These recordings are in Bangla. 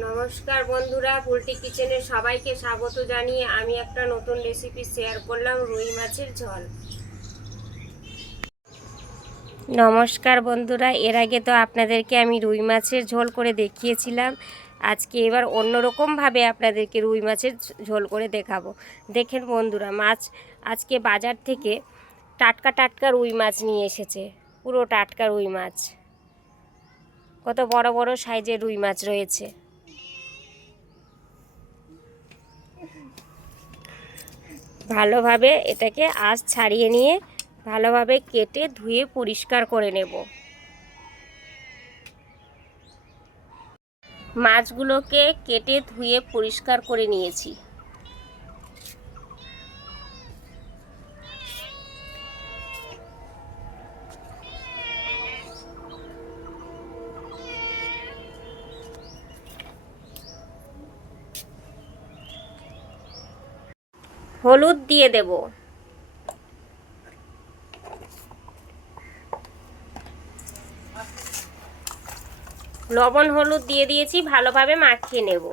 নমস্কার বন্ধুরা, পুলটি কিচেনে সবাইকে স্বাগত জানিয়ে আমি একটা নতুন রেসিপি শেয়ার করলাম, রুই মাছের ঝোল। নমস্কার বন্ধুরা, এর আগে তো আপনাদেরকে আমি রুই মাছের ঝোল করে দেখিয়েছিলাম। আজকে এবার অন্যরকমভাবে আপনাদেরকে রুই মাছের ঝোল করে দেখাবো। দেখেন বন্ধুরা, মাছ আজকে বাজার থেকে টাটকা টাটকা রুই মাছ নিয়ে এসেছে। পুরো টাটকা রুই মাছ, কত বড় বড় সাইজের রুই মাছ রয়েছে। ভালোভাবে এটাকে আঁশ ছাড়িয়ে নিয়ে ভালোভাবে কেটে ধুয়ে পরিষ্কার করে নেব। মাছগুলোকে কেটে ধুয়ে পরিষ্কার করে নিয়েছি। হলুদ দিয়ে দেব, লবণ হলুদ দিয়ে দিয়েছি, ভালোভাবে মাখিয়ে নেব।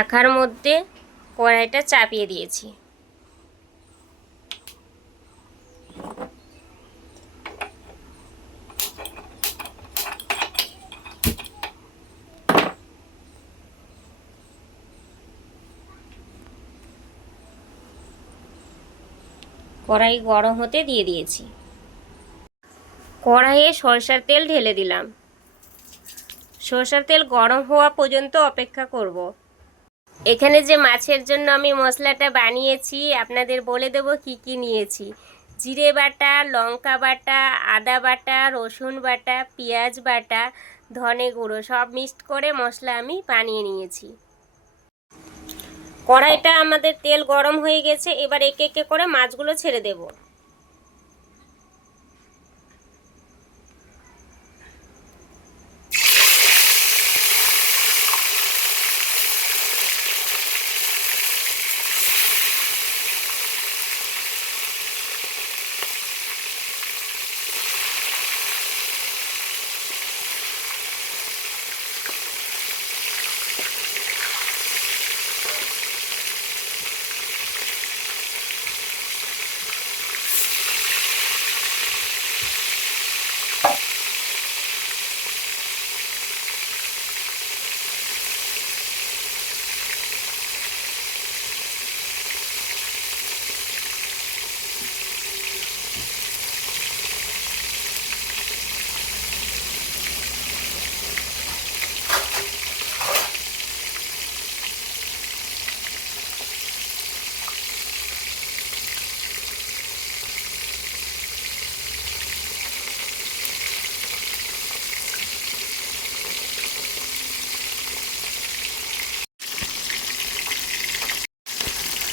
আখার মধ্যে কড়াইটা চাপিয়ে দিয়েছি। কড়াই গরম হতে দিয়ে দিয়েছি। কড়াইয়ে সরষের তেল ঢেলে দিলাম। সরষের তেল গরম হওয়া পর্যন্ত অপেক্ষা করব। এখানে যে মাছের জন্য আমি মশলাটা বানিয়েছি আপনাদের বলে দেব কি কি নিয়েছি। জিরে বাটা, লঙ্কা বাটা, আদা বাটা, রসুন বাটা, পেঁয়াজ বাটা, ধনে গুঁড়ো সব মিক্সড করে মশলা আমি বানিয়ে নিয়েছি। কড়াইটা আমাদের তেল গরম হয়ে গেছে, এবার একে একে করে মাছগুলো ছেড়ে দেব।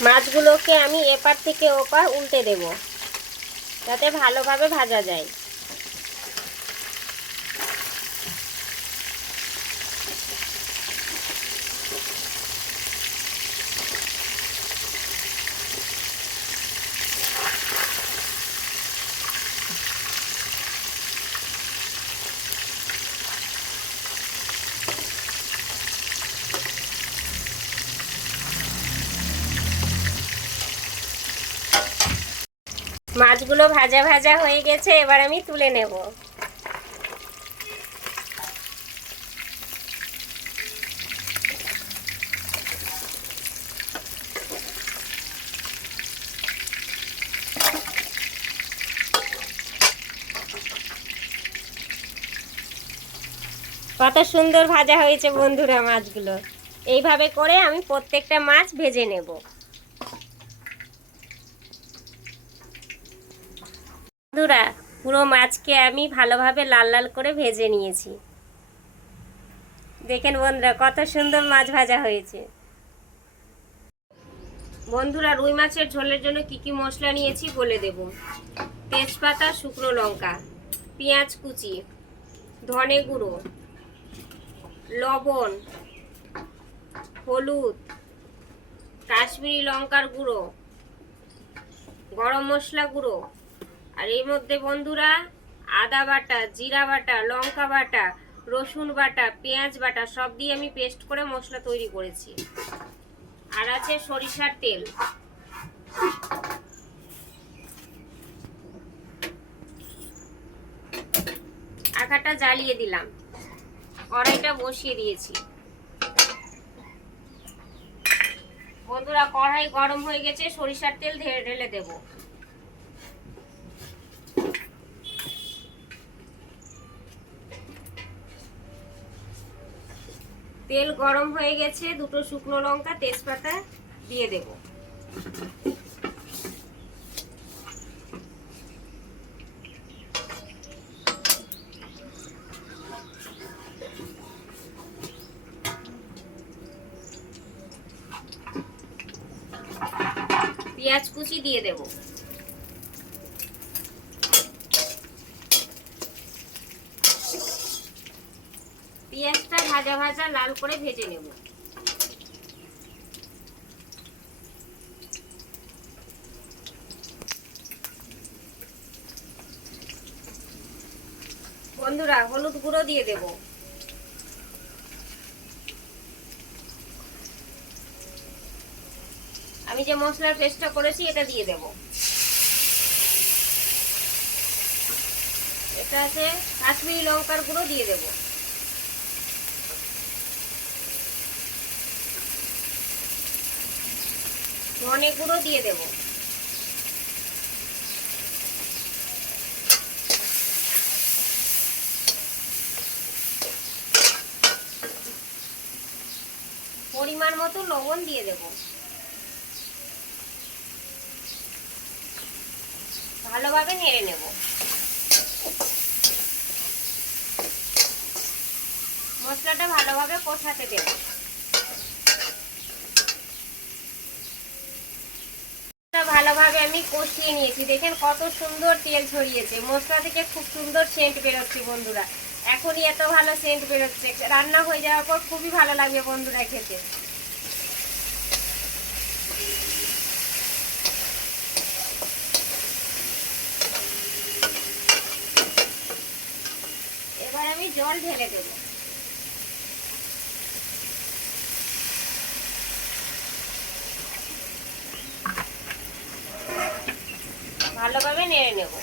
মাছগুলোকে আমি এপার থেকে ওপার উল্টে দেব, যাতে ভালোভাবে ভাজা যায়। মাছগুলো ভাজা ভাজা হয়ে গেছে, এবার আমি তুলে নেব। কত সুন্দর ভাজা হয়েছে বন্ধুরা মাছগুলো। এইভাবে করে আমি প্রত্যেকটা মাছ ভেজে নেব। বন্ধুরা, পুরো মাছকে আমি ভালোভাবে লাল লাল করে ভেজে নিয়েছি। দেখেন বন্ধুরা, কত সুন্দর মাছ ভাজা হয়েছে। বন্ধুরা, রুই মাছের ঝোলের জন্য কি কি মশলা নিয়েছি বলে দেব। তেজপাতা, শুকনো লঙ্কা, পেঁয়াজ কুচি, ধনে গুঁড়ো, লবণ, হলুদ, কাশ্মীরি লঙ্কার গুঁড়ো, গরম মশলা গুঁড়ো, আর এর মধ্যে বন্ধুরা আদা বাটা, জিরা বাটা, লঙ্কা বাটা, রসুন বাটা, পেঁয়াজ বাটা সব দিয়ে আমি পেস্ট করে মশলা তৈরি করেছি। আর আছে সরিষার তেল। আটাটা জ্বালিয়ে দিলাম, কড়াইটা বসিয়ে দিয়েছি। বন্ধুরা কড়াই গরম হয়ে গেছে, সরিষার তেল ঢেলে দেব। তেল গরম হয়ে গেছে, দুটো শুকনো লঙ্কা, তেজপাতা দিয়ে দেব। পেঁয়াজ কুচি দিয়ে দেব। পেঁয়াজটা ভাজা ভাজা লাল করে ভেজে নেব। বন্ধুরা হলুদ গুঁড়ো দিয়ে দেব। আমি যে মশলার পেস্টটা করেছি এটা দিয়ে দেব। এটা আছে কাশ্মীরি লঙ্কার গুঁড়ো দিয়ে দেব। ধনে গুঁড়ো দিয়ে দেব। পরিমাণ মতো লবণ দিয়ে দেব। ভালোভাবে নেড়ে নেব। মশলাটা ভালোভাবে কষাতে দেব। ভালোভাবে আমি কষিয়ে নিয়েছি, দেখেন কত সুন্দর তেল ছড়িয়েছে, মশলা থেকে খুব সুন্দর সেন্ট বেরোচ্ছে বন্ধুরা। এখনই এত ভালো সেন্ট বেরোচ্ছে, রান্না হয়ে যাওয়ার পর খুবই ভালো লাগবে বন্ধুরা খেতে। এবার আমি জল ঢেলে দেব। ভালোভাবে নেড়ে নেব।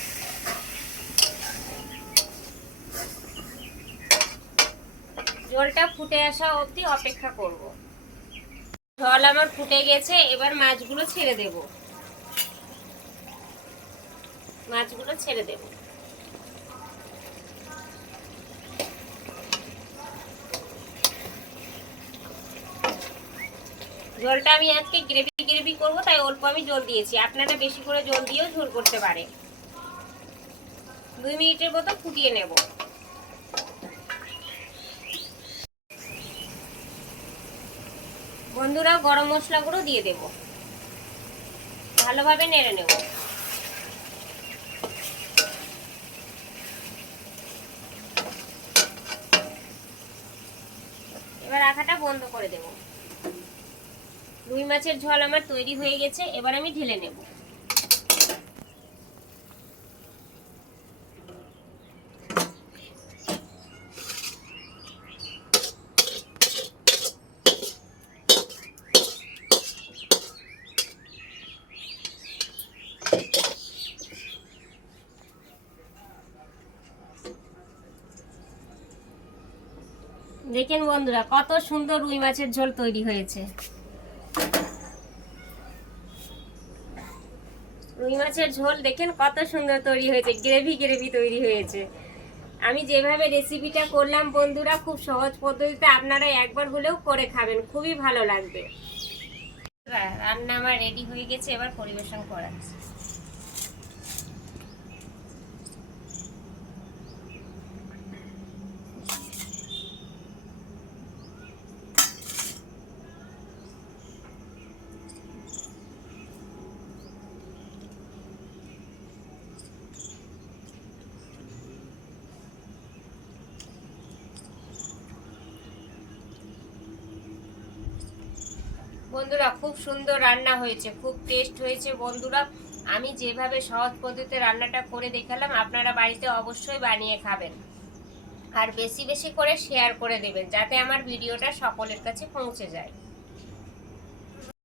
জলটা ফুটে আসা অবধি অপেক্ষা করব। জল আমার ফুটে গেছে, এবার মাছগুলো ছেড়ে দেব। মাছগুলো ছেড়ে দেব। জলটা আমি আজকে গ্রেভি করব, তাই অল্প আমি জল দিয়েছি। আপনারা বেশি করে জল দিয়েও ঝোল করতে পারেন। 2 মিনিটের মতো ফুটিয়ে নেব। বন্ধুরা গরম মশলা গুঁড়ো দিয়ে দেব। ভালোভাবে নেড়ে নেব। এবার আঁকাটা বন্ধ করে দেব। রুই মাছের ঝোল আমার তৈরি হয়ে গেছে, এবার আমি ঢেলে নেব। দেখেন বন্ধুরা কত সুন্দর রুই মাছের ঝোল তৈরি হয়েছে। রুই মাছের ঝোল দেখেন কত সুন্দর তৈরি হয়েছে, গ্রেভি তৈরি হয়েছে। আমি যেভাবে রেসিপিটা করলাম বন্ধুরা, খুব সহজ পদ্ধতিতে আপনারা একবার হলেও করে খাবেন, খুবই ভালো লাগবে। রান্না আমার রেডি হয়ে গেছে, এবার পরিবেশন করা। বন্ধুরা খুব সুন্দর রান্না হয়েছে, খুব টেস্ট হয়েছে বন্ধুরা। আমি যেভাবে সহজ পদ্ধতিতে রান্নাটা করে দেখালাম, আপনারা বাড়িতে অবশ্যই বানিয়ে খাবেন। আর বেশি বেশি করে শেয়ার করে দেবেন, যাতে আমার ভিডিওটা সকলের কাছে পৌঁছে যায়।